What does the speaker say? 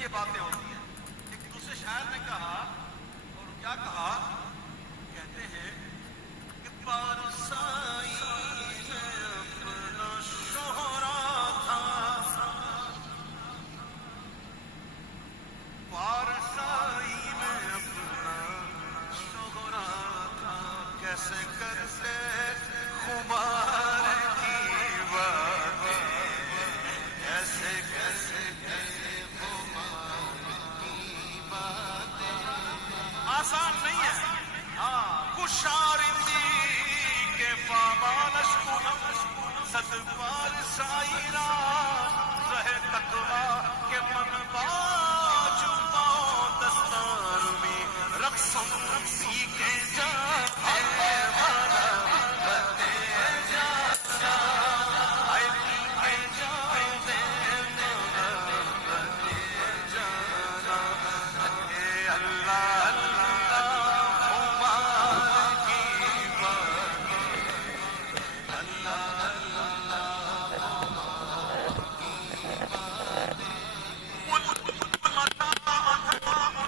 یہ باتیں ہوتی ہیں. ایک دوسرے شاعر نے کہا، اور کیا کہا، کہتے ہیں کہ پارسائی میں اپنا شہرا تھا، پارسائی میں اپنا شہرا تھا، کیسے کرتے خمار کی باتیں، کیسے کیسے آسان نہیں ہے. ہاں کشارندی کے پامانش کنم صد بار سائرہ رہ تقوی کے من باج پاؤ دستار میں رقصم